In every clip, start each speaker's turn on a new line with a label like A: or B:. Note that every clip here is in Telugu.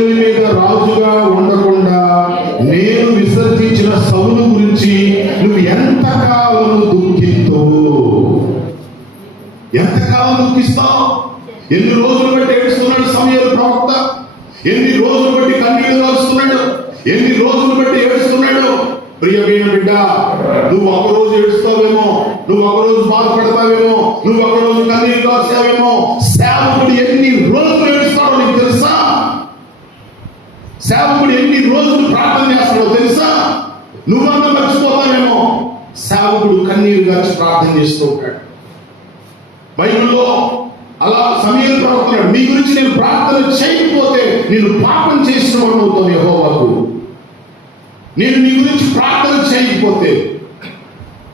A: ఇస్రాయేల్ మీద రాజుగా ఉండకుండా నేను విసర్జించిన సౌలు గురించి నువ్వు ఎంతకాలం దుఃఖితో ఎంతకాలం దుఃఖిస్తావు? ఎన్ని రోజులు బట్టి ఏడుస్తున్నాడు సమయాలు ప్రవక్త? ఎన్ని రోజులు బట్టి కన్నీళ్ళు రాస్తున్నాడు ఎన్ని రోజులు బట్టి ఏడుస్తున్నాడు? ప్రియమైన బిడ్డ నువ్వు ఒక రోజు ఏడుస్తావేమో నువ్వు ఒక రోజు బాధపడతావేమో నువ్వు ఒక రోజు కన్నీళ్ళు రాస్తావేమో సేవకుడు ఎన్ని సేవకుడు ఎన్ని రోజులు ప్రార్థన చేస్తాడో తెలుసా? నువ్వన్నా మర్చిపోతావేమో? సేవకుడు కన్నీరు గాచి ప్రార్థన చేస్తూ ఉంటాడు. బైబిల్లో అలా సమయం ప్రవర్తన మీ గురించి నేను ప్రార్థన చేయకపోతే నేను పాపం చేసిన వాడు అవుతాను యహోవాకు. నేను మీ గురించి ప్రార్థన చేయకపోతే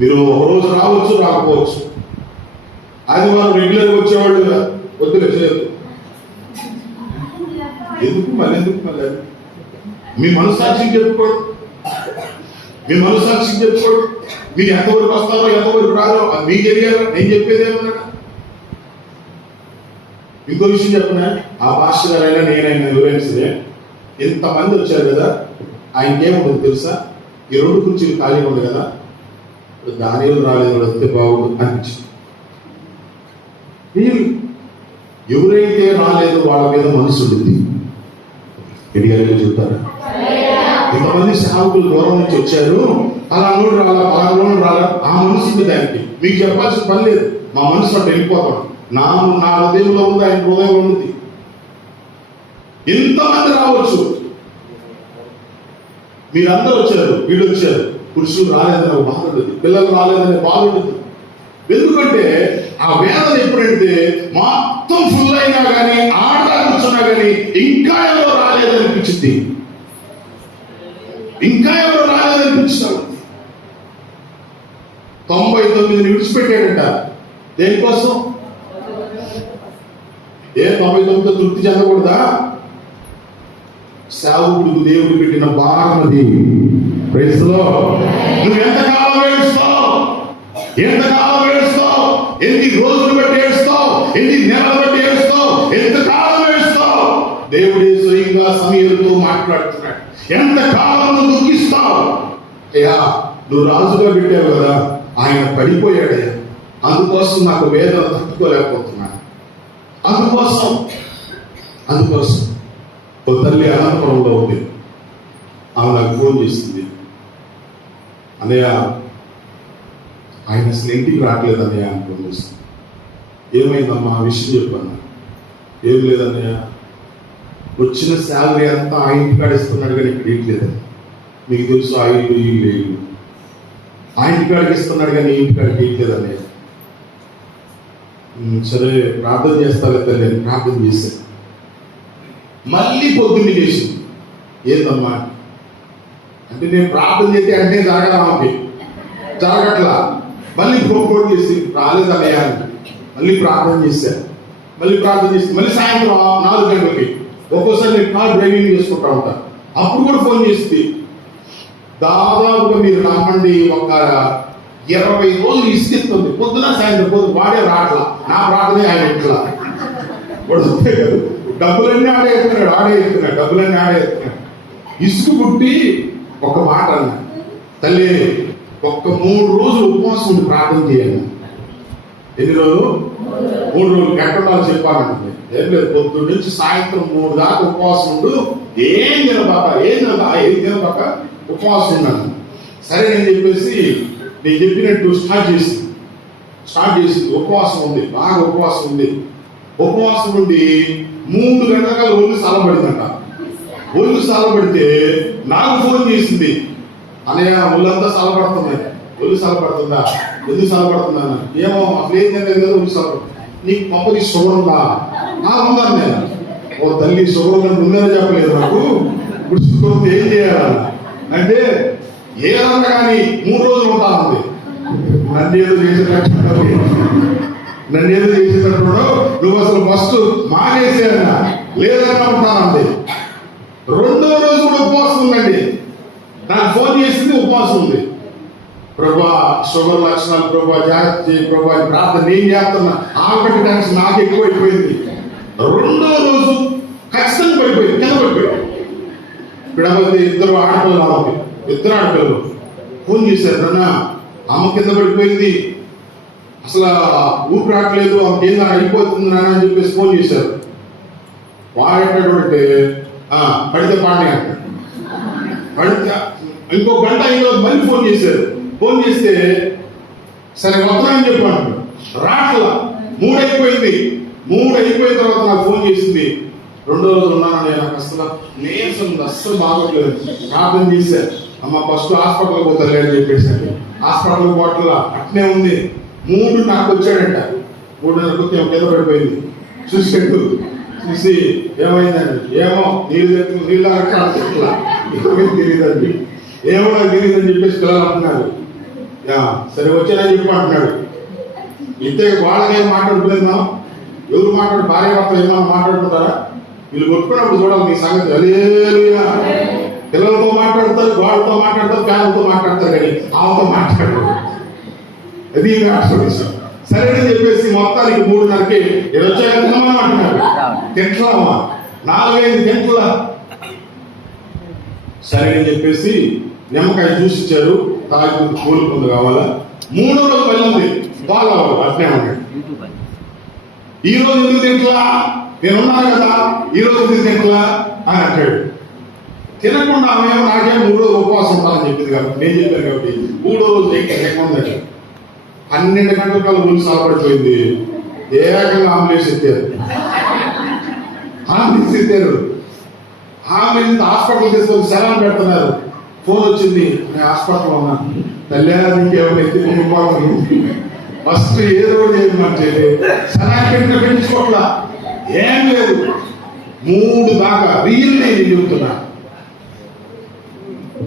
A: మీరు ఒక రోజు రావచ్చు రాకపోవచ్చు. ఆదివారం రెగ్యులర్గా వచ్చేవాళ్ళు వద్దులే చేయదు ఎందుకు మళ్ళీ ఎందుకు మళ్ళీ? మీ మనస్సాక్షిని చెప్పుకోండి. మీ మనస్సాక్షిని చెప్పుకోండి. మీరు ఎంతవరకు వస్తారో ఎంతవరకు రాదో అది మీకు తెలియాలి. నేను చెప్పేది ఏమన్నా ఇంకో విషయం చెప్పనా? ఆ పాస్టర్ గారైనా నేనైనా ఎవరైనా సరే ఎంతమంది వచ్చారు కదా ఆయనకి ఏముంటుంది తెలుసా? ఈ రెండు కుర్చీలు ఖాళీగా ఉంది కదా దాని రాలేదు వస్తే బాగుండు అనిపించింది. ఎవరైతే రాలేదు వాళ్ళ మీద మనసు ఉంటుంది ఎడియాలి చెప్తారా ఇంతమంది సేవకులు దూరం నుంచి వచ్చారు. అలా నోడు రాలా పలానా రాలా. ఆ మనసు ఉంది దానికి. మీకు చెప్పాల్సిన పని లేదు. మా మనసు అంటే వెళ్ళిపోతాం. నా నా హృదయంలో ఉంది ఆయన హృదయంలో ఉంది ఎంతమంది రావచ్చు. మీరందరూ వచ్చారు వీళ్ళు వచ్చారు. పురుషులు రాలేదనే బాధ ఉంటుంది పిల్లలు రాలేదనే బాధ ఉంటుంది ఎందుకంటే ఆ వేదన ఎప్పుడంటే మొత్తం ఫుల్ అయినా కానీ ఆడదా కూర్చున్నా కానీ ఇంకా ఎవరో రాలేదనిపించింది. ఇంకా ఎవరో రాలేదనిపించాడు తొంభై తొమ్మిదిని విడిచిపెట్టాడట. దేనికోసం? ఏ తొంభై తొమ్మిదితో తృప్తి చెందకూడదా? సేవకుడికి దేవుడు పెట్టిన భారం అది. ప్రైస్లో నువ్వు ఎంతకాలం ఏడుస్తావు? ఎంతకాలం ఎన్ని రోజులు బట్టి ఏడుస్తావు? ఎన్ని నెలలు బట్టి ఏడుస్తావు? ఎంతకాలం ఏడుస్తావు? దేవుడే స్వయంగా సమయంతో మాట్లాడుతున్నాడు. ఎంత కాలం దుఃఖిస్తావు? అయ్యా నువ్వు రాజుగా పెట్టావు కదా ఆయన పడిపోయాడయ్యా. అందుకోసం నాకు వేదన తట్టుకోలేకపోతున్నాను. అందుకోసం అందుకోసం. ఓ తల్లి అనంతపురంలో ఉంది. ఆమె నాకు ఫోన్ చేసింది. అన్నయ్య ఆయన అసలు ఇంటికి రావట్లేదు అన్నయ్య అని ఏమైందమ్మా? ఆ విషయం చెప్పాను ఏం లేదన్నయ్య? వచ్చిన శాలరీ అంతా ఆ ఇంటి కాడిస్తున్నాడు కానీ ఇక్కడ ఇట్లేదు మీకు తెలుసు ఆ ఇల్లు ఇల్లు ఈ ఆ కాడికి ఇస్తున్నాడు కానీ ఈ ఇంటి కాడికి ఇట్లేదు అన్నయ్య సరే ప్రార్థన చేస్తాలే తల్లి ప్రార్థన చేశాను మళ్ళీ పొద్దున్న చేసింది ఏందమ్మా? అంటే నేను ప్రార్థన చేస్తే అంటే జరగదా ఆమెకి జరగట్లా? మళ్ళీ ఫోన్ చేసి రాలేదన్నయ్య అని. మళ్ళీ ప్రార్థన చేశాను మళ్ళీ ప్రార్థన చేసి మళ్ళీ సాయంత్రం నాలుగు గంటలకి ఒక్కోసారి నేను కార్ డ్రైవింగ్ చేసుకుంటా ఉంటాను అప్పుడు కూడా ఫోన్ చేసింది దాదాపుగా మీరు నమ్మండి ఒక ఇరవై రోజులు ఇసుకిస్తుంది పొద్దున సాయంత్రం పొద్దు వాడే రాట్లా. నా ప్రార్థనే ఆయన ఇట్లా డబ్బులన్నీ ఆడే ఎత్తున్నాడు ఆడే ఎత్తున్నాడు డబ్బులన్నీ ఆడే ఎత్తున్నాడు ఇసుకు పుట్టి ఒక మాట అన్న తల్లి ఒక్క మూడు రోజులు ఉపవాసం ఉండి ప్రార్థన చేయాలి. ఎన్ని రోజులు? మూడు రోజులు. ఎక్కడ చెప్పాలంటే. ఏం లేదు పొద్దున్న నుంచి సాయంత్రం మూడు దాకా ఉపవాసం ఉండు. ఏం తినబాక ఏం తినబా ఏం తినబాక ఉపవాసం ఉన్నాను సరే అని చెప్పేసి నేను చెప్పినట్టు స్టార్ట్ చేసి స్టార్ట్ చేసింది. ఉపవాసం ఉంది బాగా ఉపవాసం ఉంది ఉపవాసం ఉండి మూడు గంటల ఒళ్ళు సలబడిందంట. ఒళ్ళు సలబడితే నాకు ఫోన్ చేసింది. అనయ్య ఒళ్ళంతా సలపడుతుంది. ఒళ్ళు సలపడుతుందా? ఎందుకు సలపడుతుందా ఏమో అసలు ఏం తెలియదు కదా ఒళ్ళు సలపడుతుంది. నీకు పంపది షుగర్ ఉందా నా ఉందని నేను ఓ తల్లి షుగర్ ఉందని చెప్పలేదు నాకు. ఇప్పుడు షుగర్ ఏం చేయాలి? అంటే ఏదన్నా కానీ మూడు రోజులు ఉంటా ఉంది నన్ను ఏదో చేసేటట్టు నన్ను ఏదో చేసేటట్టు నువ్వు అసలు ఫస్ట్ మానేసేయన్నా లేదన్నా ఉంటానంది. రెండో రోజు కూడా ఉపవాసం ఉందండి నాకు ఫోన్ చేసింది ఉపవాసం ఉంది. ప్రభా షుగర్ లక్షణాలు ప్రభా జాగ్రత్త ప్రభా ప్రార్థన నేను చేస్తున్నా. ఆకటి టెన్షన్ నాకు ఎక్కువైపోయింది. రెండో రోజు ఖచ్చితంగా పడిపోయింది కింద పడిపోయింది. పిడబోతే ఇద్దరు ఆడపిల్లలు అమ్మకి ఇద్దరు ఆడపిల్లలు. ఫోన్ చేశారు నాన్న అమ్మ కింద పడిపోయింది. అసలు ఊపిరి రావట్లేదు ఆమెకి ఏందో అయిపోతుంది నాన్న అని చెప్పేసి ఫోన్ చేశారు. వాడేటటువంటి ఆ, పడితే పాడే అంటాడు గంట ఇంకో గంట అయిందో మళ్ళీ ఫోన్ చేశారు. ఫోన్ చేస్తే సరే వస్తున్నానని చెప్పాను రాట్లా మూడు అయిపోయింది మూడు అయిపోయిన తర్వాత నాకు ఫోన్ చేసింది. రెండో రోజు ఉన్నాను నాకు అసలు నీరసం అసలు అస్సలు బాగోట్లేదు. ప్రార్థన చేశారు అమ్మ ఫస్ట్ హాస్పిటల్ పోతారు అని చెప్పేసి హాస్పిటల్ పోవట్లా అట్నే ఉంది. మూడు నాకు వచ్చాడంట. మూడున్నరకు వచ్చి ఆమె కింద పడిపోయింది. చూసాడు చూసి ఏమైందండి? ఏమో నీళ్ళు నీళ్ళ నీళ్ళు అట్లా తెలియదండి ఏమో నాకు తెలియదని చెప్పేసి పిల్లలు అంటున్నారు. సరే వచ్చేలా చెప్పి అంటున్నాడు ఇంతే వాళ్ళకేం మాట్లాడుకుందాం ఎవరు మాట్లాడు భార్య భర్తలు ఏమన్నా మాట్లాడుకుంటారా? వీళ్ళు కొట్టుకున్నప్పుడు చూడాలి మీ సంగతి. అదేలుగా పిల్లలతో మాట్లాడతారు వాళ్ళతో మాట్లాడతారు ఫ్యాన్లతో మాట్లాడతారు కానీ ఆమెతో మాట్లాడతారు అది మాట్లాడేసాం సరే అని చెప్పేసి మొత్తానికి మూడున్నరకి "ఇది వచ్చాక తినమని అంటున్నారు తింట్లామా నాలుగైదు గంటల సరే అని చెప్పేసి నిమ్మకాయ జ్యూస్ ఇచ్చారు. తాగి కోలుకుంది కావాలా? మూడో రోజు వెళ్ళింది వాళ్ళు అట్నే ఉన్నాడు ఈ రోజు ఎందుకు తింటలా నేను ఉన్నాను కదా ఈ రోజు ఎందుకు తింటలా అని అంటాడు. తినకుండా ఆమె ఏమో నాకేం మూడో రోజు ఉపవాసం ఉండాలని చెప్పింది కాబట్టి నేను చెప్పాను కాబట్టి మూడో రోజు ఎక్కడ పన్నెండు గంటల కాలం ముందు సాపడిపోయింది ఏకంగా ఆంబులెన్స్ ఎత్తారు ఆంబులెన్స్ ఎత్తారు ఆమె హాస్పిటల్ తీసుకొని సెలవు పెడుతున్నారు. ఫోన్ వచ్చింది నేను హాస్పిటల్లో ఉన్నాను. తల్లి నీకేమైనా ఎత్తి ఫస్ట్ ఏదో ఒకటి మన చెప్పి సలహా పెట్టిన పెంచుకోట్లా ఏం లేదు. మూడు దాకా రియల్ నేను చెబుతున్నా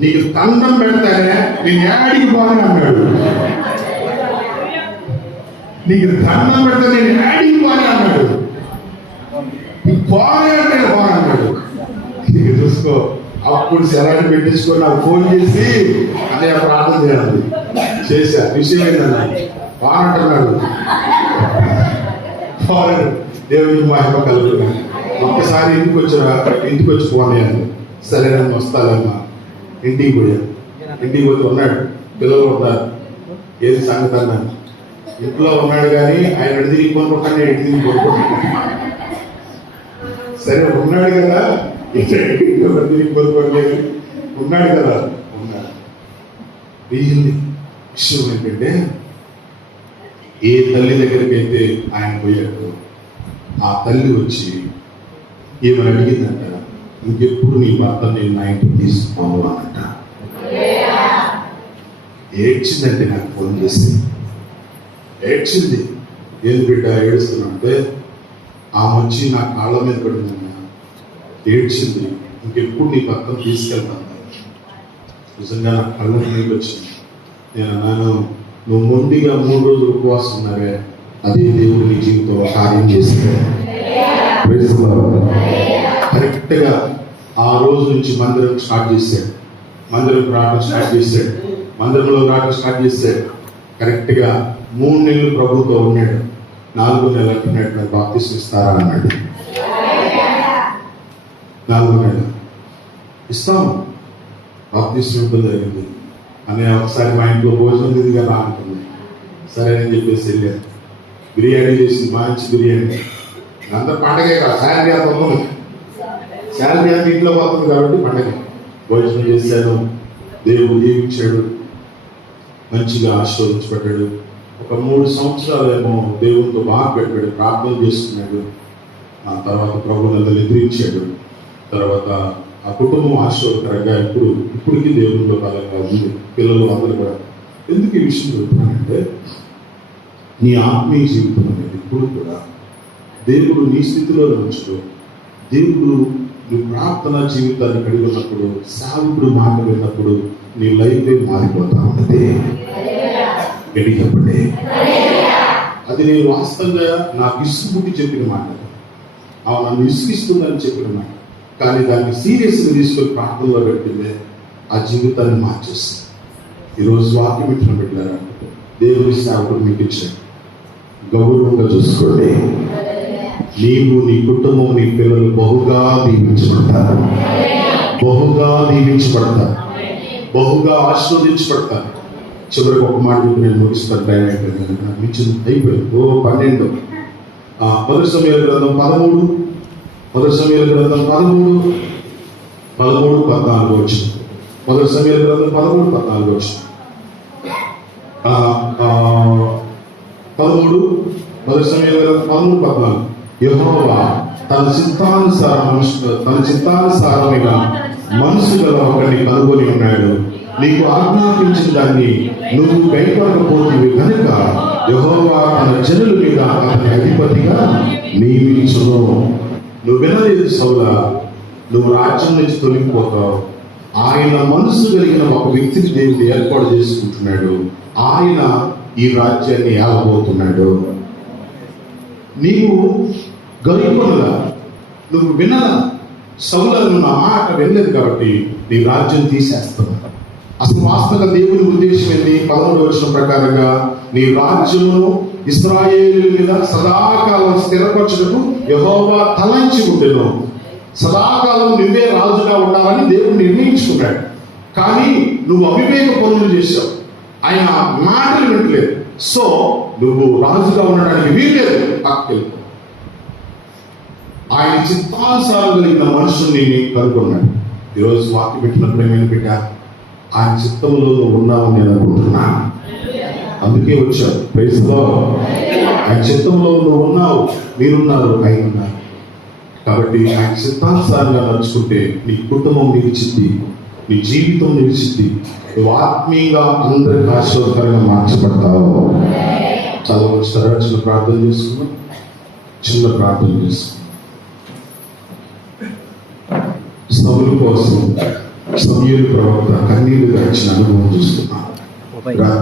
A: నీకు దండం పెడతానే నేను ఏడికి పోని అన్నాడు. నీకు ధర్మం పెడితే నేను యాడింగ్ పోని అన్నాడు. నీకు పోనీ అంటే అన్నాడు. ఇక చూసుకో అప్పుడు సెలవు పెట్టించుకొని నాకు ఫోన్ చేసి అదే ప్రార్థన చేయాలి. చేశా. విషయం ఏంటన్నా? బాగుంటున్నాడు ఫారెన్ దేవుని మహిమ కలుగుతున్నా ఒక్కసారి ఇంటికి వచ్చారా ఇంటికి వచ్చి పోనీ అని సరే నేను వస్తానమ్మా ఇంటికి పోయాను ఇంటికి పోతే ఉన్నాడు. పిల్లలు ఉన్నారు ఏది సంగతి అన్నాను ఇంట్లో ఉన్నాడు కానీ ఆయన ఎటు తిరిగి కొనుక్కుంటాను ఎటు సరే ఉన్నాడు కదా. ఎవరు తిరిగి కొనుక్కోలేదు ఉన్నాడు కదా. ఉన్నాడు. రియల్లీ విషయం ఏంటంటే ఏ తల్లి దగ్గరికి అయితే ఆయన పోయాడు ఆ తల్లి వచ్చి ఏమని అడిగిందంట? ఇంకెప్పుడు నీ భర్త నేను నా ఇంటికి తీసుకోవాలంట ఏడ్చిందంటే నాకు ఫోన్ చేసి ఏడ్చింది. ఏది బిడ్డ ఏడుస్తున్నాంటే ఆమె వచ్చి నా కాళ్ళ మీద పడిందన్న ఏడ్చింది. ఇంకెప్పుడు నీ పక్కన తీసుకెళ్తాను. నిజంగా నా కళ్ళ నీళ్ళు వచ్చింది. నేను అన్నాను నువ్వు మొండిగా మూడు రోజులు ఉపవాసం ఉన్నావే అదే దేవుడు నీ జీవితంలో కార్యం చేస్తే కరెక్ట్గా ఆ రోజు నుంచి మందిరం స్టార్ట్ చేశాడు. మందిరం రావడం స్టార్ట్ చేశాడు. మందిరంలో రావడం స్టార్ట్ చేశాడు. కరెక్ట్గా మూడు నెలలు ప్రభుతో ఉన్నాడు. నాలుగు నెలలు అంటున్నాడు నాకు బాప్తిసం ఇస్తారా అన్నాడు. నాలుగు నెల ఇస్తాము. బాప్తిసం ఇవ్వడం జరిగింది. అనే ఒకసారి మా ఇంట్లో భోజనం ఇది కదా అంటుంది. సరే అని చెప్పేసి వెళ్ళాను. బిర్యానీ చేసింది మంచి బిర్యానీ. అంత పండగే కదా శాలరీ అంత ఉంది. శాలరీ అంత ఇంట్లో పోతుంది కాబట్టి పండగ. భోజనం చేశాను. దేవుడు దీవించాడు. మంచిగా ఆశీర్వదించబడ్డాడు. ఒక మూడు సంవత్సరాలు ఏమో దేవునితో బాగా పెట్టాడు ప్రార్థన చేసుకున్నాడు. ఆ తర్వాత ప్రభు నన్ను నిద్రించాడు. తర్వాత ఆ కుటుంబం ఆశీర్వదకరంగా ఇప్పుడు ఇప్పటికీ దేవునితో బలంగా ఉంది. పిల్లలు అందరూ కూడా. ఎందుకు ఈ విషయం చెప్తున్నానంటే నీ ఆత్మీయ జీవితం అనేది ఇప్పుడు కూడా దేవుడు నీ స్థితిలో ఉంచుకో. దేవుడు నువ్వు ప్రార్థన జీవితాన్ని కలిగి ఉన్నప్పుడు సావికుడు మాట విన్నప్పుడు నీ లైఫ్ మారిపోతా ఉన్నది గడి చెప్పండి అది నేను వాస్తవంగా నాకు ఇసుగుట్టి చెప్పిన మాట. ఆమె నన్ను విసిగిస్తుందని చెప్పిన మాట. కానీ దాన్ని సీరియస్గా తీసుకొని ప్రార్థనలో పెట్టిందే ఆ జీవితాన్ని మార్చేస్తుంది. ఈరోజు వాక్యం ఇచ్చిన పెట్టారా దేవుని సేవకుడు మీకు ఇచ్చాడు. గౌరవంగా చూసుకోండి. నీవు నీ కుటుంబం నీ పిల్లలు బహుగా దీవించబడతారు. బహుగా బహుగా దీవించబడతారు. బహుగా ఆశీర్వదించబడతారు. చివరికి ఒక మాట చెప్పి నేను ముగిస్తాను టైం అయిపోయింది కనుక నాకు ఇచ్చింది అయిపోయింది. ఓ పన్నెండు. మొదటి సమయాల గ్రంథం పదమూడు. మొదటి సమయాల గ్రంథం పదమూడు. పదమూడు పద్నాలుగు వచ్చింది. మొదటి సమయాల గ్రంథం పదమూడు పద్నాలుగు వచ్చింది. పదమూడు మొదటి సమయాల గ్రంథం పదమూడు పద్నాలుగు. యహోవా తన చిత్తానుసార తన చిత్తానుసారమైన మనసు గల ఒకరిని కనుగొని ఉన్నాడు. నీకు ఆజ్ఞాపించిన దాన్ని నువ్వు కైపడకపోతే కనుక యహోవా తన జనుల మీద అతని అధిపతిగా నియమించును. నువ్వు వినలేదు సౌల? నువ్వు రాజ్యం నుంచి తొలగిపోతావు. ఆయన మనసు కలిగిన ఒక వ్యక్తిని దేవుడు ఏర్పాటు చేసుకుంటున్నాడు. ఆయన ఈ రాజ్యాన్ని ఏలబోతున్నాడు నీవు గరిపనులా నువ్వు వినలా? సౌలను నా మాట వినలేదు కాబట్టి నీ రాజ్యం తీసేస్తావు అసలు వాస్తవంగా దేవుని ఉద్దేశం ఏంటి? పదమూడు వచ్చిన ప్రకారంగా నీ రాజ్యమును ఇస్రాయేలు మీద సదాకాలం స్థిరపరచుటకు యహోవా తలంచి ఉండేను. సదాకాలం నువ్వే రాజుగా ఉండాలని దేవుడు నిర్ణయించుకున్నాడు. కానీ నువ్వు అవివేక పనులు చేశావు. ఆయన మాటలు వినట్లేదు. సో నువ్వు రాజుగా ఉండడానికి వీల్లేదు. పక్కకెళ్ళిపో ఆయన చిత్తానుసారం కలిగిన మనుషుల్ని కనుగొన్నాడు. ఈరోజు వాక్య పెట్టినప్పుడు ఏమైనా పెట్టా ఆయన చిత్తంలో ఉన్నావు నేను అనుకుంటున్నాను. అందుకే వచ్చావు ప్రైజ్లో ఆయన చిత్తంలో నువ్వు ఉన్నావు మీరున్నారు ఆయన ఉన్నారు కాబట్టి ఆయన చిత్తానుసారంగా నడుచుకుంటే నీ కుటుంబం నిలిచింది నీ జీవితం నిలిచింది నువ్వు ఆత్మీయంగా అందరికి ఆశీర్వదకరంగా మార్చబడతావు. చదవచ్చు తర్వాత చిన్న ప్రార్థన చేసుకున్నాం చిన్న ప్రార్థన చేసుకున్నాం సభల కోసం. సమీరు ప్రవక్త కన్నీళ్ళు గడిచిన అనుభవం చూస్తున్నాం.